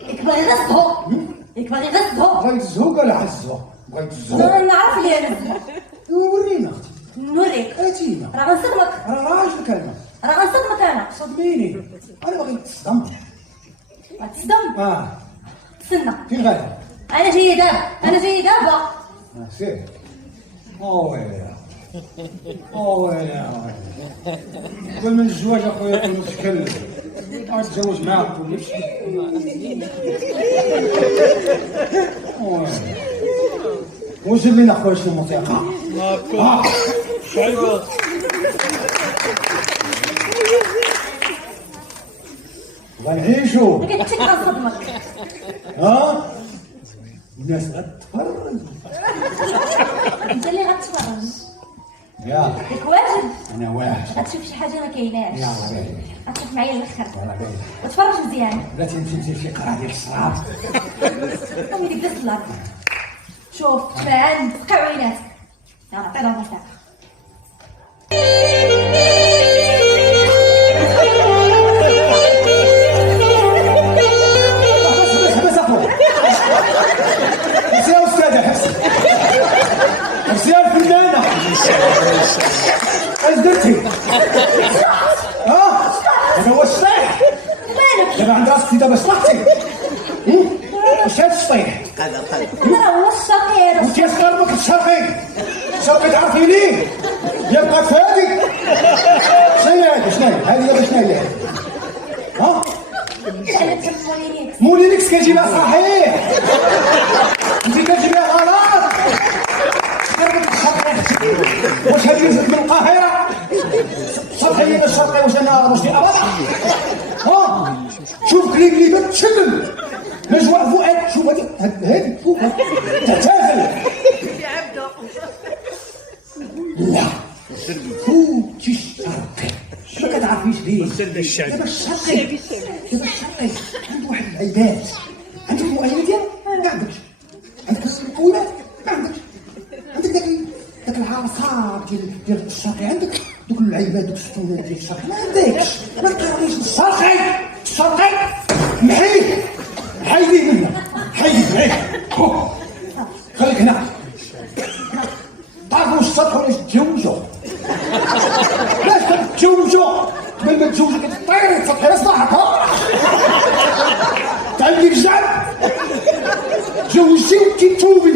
ياك باغي غير الزهو، ياك باغي غير الزهو. بغيت الزهو قال على الزهو، بغيت الزهو. نعرف لي انا الزهو. ورينا اختي. نوريك. اتينا. راه غنصدمك. راه راجلك انا. راه غنصدمك انا. صدميني. انا باغي نتصدم. غتصدم؟ تسنى. فين غادي؟ انا جايه دابا، انا جايه دابا. سير. ويلي. ويلي. قبل من الزواج اخويا كنت نتكلم. غنتزوج معاك ولا شي. وجيب لنا اخويا شي موسيقى. شايفه غنعيشو. ما كنتش غنصدمك. ها؟ الناس غتفرج. انت اللي غتفرج. يلا ياك واجد. انا واحد. غتشوف شي حاجه ما كايناش. يلا باين. غتشوف معايا الاخر. يلا باين. وتفرج مزيان. بلاتي انت ندير شي قرعه ديال الشراب. امي ديك دازت لك. شوف تفاعل تقع عيناتك. يلا عطينا الموسيقى. حبس اخويا. حبس يا استاذ حبس. حبس يا الفنانه. اش درتي؟ ها؟ هذا هو الشطيح. مالك؟ دابا عند راسك دابا شطحتي. واش هاد الشطيح؟ هذا هو الشقير. وانت يا صغار ما كتشرحي. شرحي تعرفي ليه؟ يا بقات في هادي. شنو هي هادي؟ شنو هي؟ هادي دابا شنو هي؟ ها؟ انا تسموني مولينكس كتجيبها صحيح. انت كتجيبها غلط. واش هادي نزلت من القاهرة؟ شرحي الشرقي واش انا رشدي اباضة؟ ها؟ شوف كليبات تشلم. نجوى فؤاد شوف هادي شوف تحتفل. لا فوتي الشرقي. ما كتعرفيش ليه؟ دابا الشرقي عنده واحد العيبات. عندك المؤهلات ديالو؟ ما عندكش. عندك المقومات؟ ما عندكش. عندك داك العرصات ديال الشرقي، عندك دوك العيبات دوك السكونات ديال الشرقي ما عندكش. ما كتعرفيش الشرقي محيه حيديه منا حيديه. خليك هنا. تعرفوا واش السطح ولا تتزوجوا؟ علاش كتزوجوا؟ قبل ما تزوجوا كتطيري تسطحي لصاحك. ها؟ تعلمي الجعل. تزوجتي وانتي توبي.